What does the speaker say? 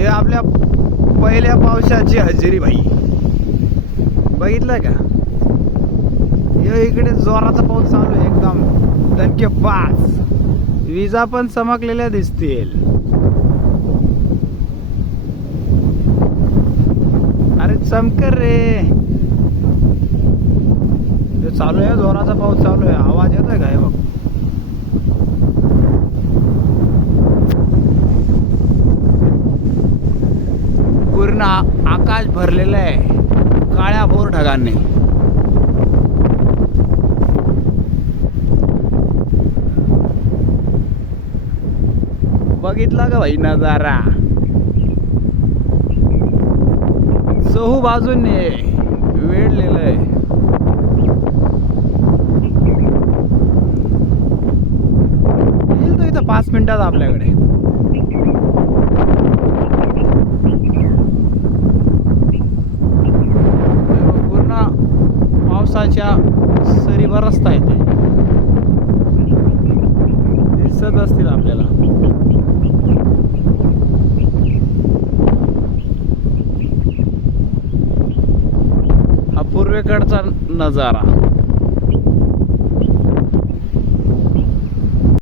हे आपल्या पहिल्या पावसाची हजेरी भाई, बघितलं का? हे इकडे जोराचा पाऊस चालू आहे, एकदम दणकेबाज. विजा पण चमकलेल्या दिसतील. अरे चमकर रे, चालू आहे, जोराचा पाऊस चालू आहे. आवाज येतोय का? हे बघ, पूर्ण आकाश भरलेलं आहे काळ्या भोर ढगांनी. बघितला का भाई नजारा? चहू बाजूने वेढलेलं आहे. येईल तो इथं 5 मिनिटात आपल्याकडे. पूर्ण पावसाच्या सरी बरसता येते, दिसत असतील आपल्याला. हा पूर्वेकडचा नजारा.